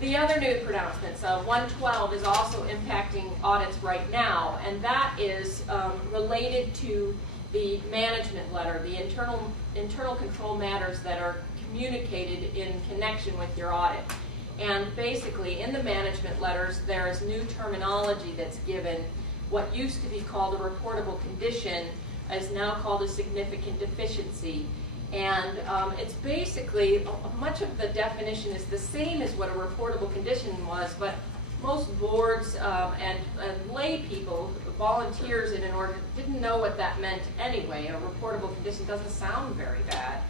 The other new pronouncements, 112 is also impacting audits right now, and that is related to the management letter, the internal control matters that are communicated in connection with your audit. And basically, in the management letters, there is new terminology that's given. What used to be called a reportable condition is now called a significant deficiency. And it's basically, much of the definition is the same as what a reportable condition was, but most boards and lay people, volunteers in an org, didn't know what that meant anyway. A reportable condition doesn't sound very bad.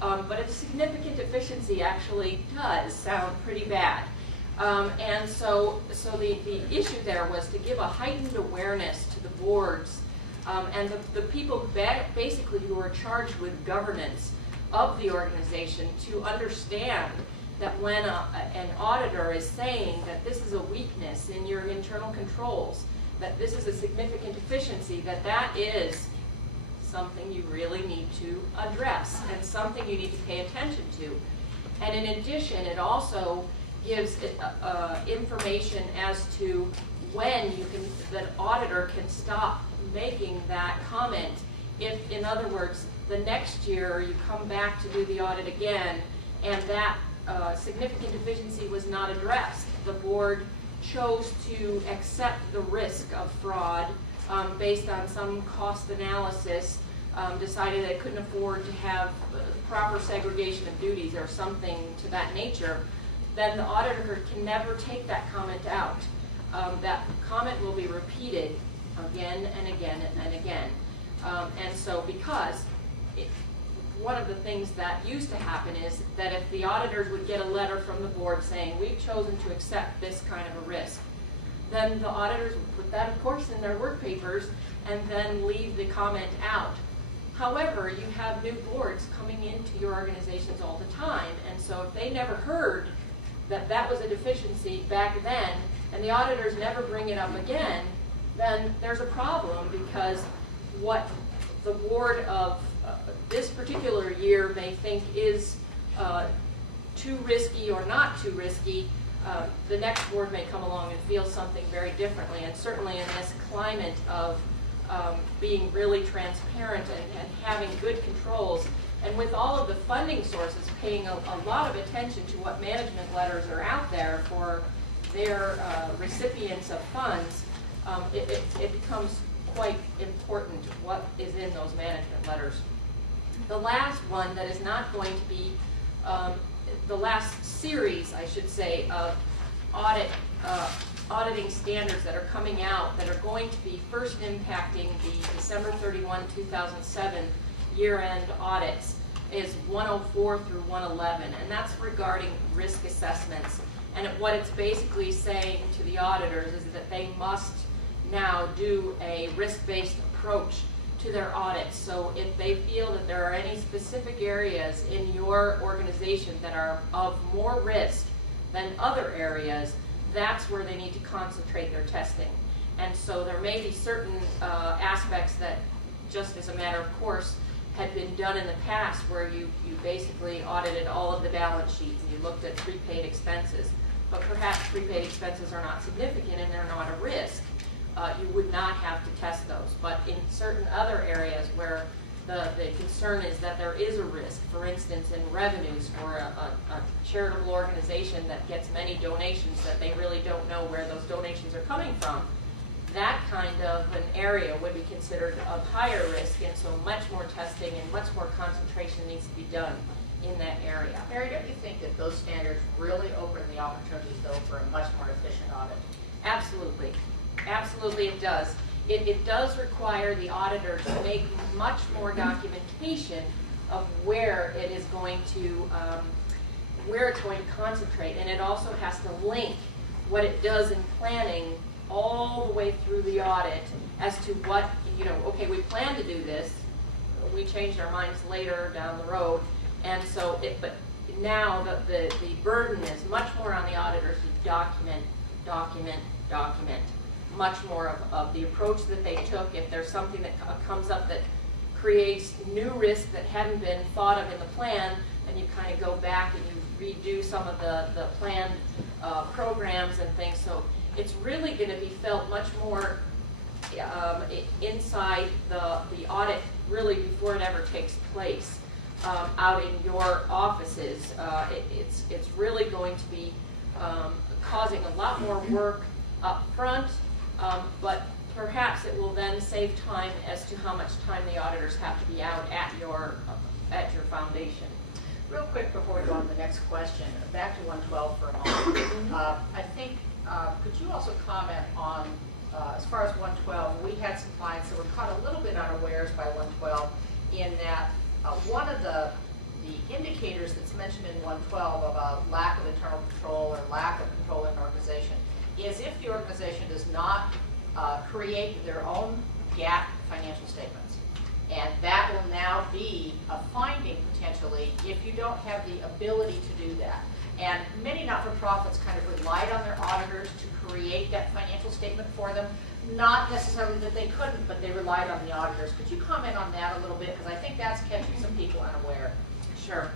But a significant deficiency actually does sound pretty bad. And so the issue there was to give a heightened awareness to the boards and the people basically who are charged with governance of the organization to understand that when an auditor is saying that this is a weakness in your internal controls, that this is a significant deficiency, that is something you really need to address and something you need to pay attention to. And in addition, it also gives information as to when the auditor can stop making that comment. If, in other words, the next year you come back to do the audit again and that significant deficiency was not addressed, the board chose to accept the risk of fraud based on some cost analysis, decided they couldn't afford to have proper segregation of duties or something to that nature, then the auditor can never take that comment out. That comment will be repeated again and again and again. And so because one of the things that used to happen is that if the auditors would get a letter from the board saying, we've chosen to accept this kind of a risk, then the auditors would put that, of course, in their work papers and then leave the comment out. However, you have new boards coming into your organizations all the time, and so if they never heard that that was a deficiency back then, and the auditors never bring it up again, then there's a problem, because what the board of this particular year may think is too risky or not too risky, the next board may come along and feel something very differently. And certainly in this climate of being really transparent and having good controls, and with all of the funding sources paying a lot of attention to what management letters are out there for their recipients of funds, it becomes quite important what is in those management letters. The last one that is not going to be, the last series, I should say, of auditing standards that are coming out that are going to be first impacting the December 31, 2007 year-end audits is 104 through 111, and that's regarding risk assessments. And what it's basically saying to the auditors is that they must now do a risk-based approach to their audits. So if they feel that there are any specific areas in your organization that are of more risk than other areas, that's where they need to concentrate their testing. And so there may be certain aspects that, just as a matter of course, had been done in the past, where you basically audited all of the balance sheets and you looked at prepaid expenses. But perhaps prepaid expenses are not significant and they're not a risk. You would not have to test those. But in certain other areas where the concern is that there is a risk, for instance, in revenues for a charitable organization that gets many donations that they really don't know where those donations are coming from, that kind of an area would be considered of higher risk, and so much more testing and much more concentration needs to be done in that area. Mary, don't you think that those standards really open the opportunities, though, for a much more efficient audit? Absolutely. Absolutely it does. It does require the auditor to make much more documentation of where it is going to, concentrate, and it also has to link what it does in planning all the way through the audit as to what, okay, we plan to do this, we changed our minds later down the road, and so but now the burden is much more on the auditors to document. Much more of the approach that they took. If there's something that comes up that creates new risk that hadn't been thought of in the plan, then you kind of go back and redo some of the planned programs and things. So it's really going to be felt much more inside the audit, really before it ever takes place out in your offices. It's really going to be causing a lot more work up front, but perhaps it will then save time as to how much time the auditors have to be out at your foundation. Real quick before we go on to the next question, back to 112 for a moment. I think, could you also comment on, as far as 112, we had some clients that were caught a little bit unawares by 112 in that one of the indicators that's mentioned in 112 about lack of internal control or lack of control in an organization is if the organization does not create their own GAAP financial statements. And that will now be a finding potentially if you don't have the ability to do that. And many not-for-profits kind of relied on their auditors to create that financial statement for them. Not necessarily that they couldn't, but they relied on the auditors. Could you comment on that a little bit? Because I think that's catching some people unaware. Sure.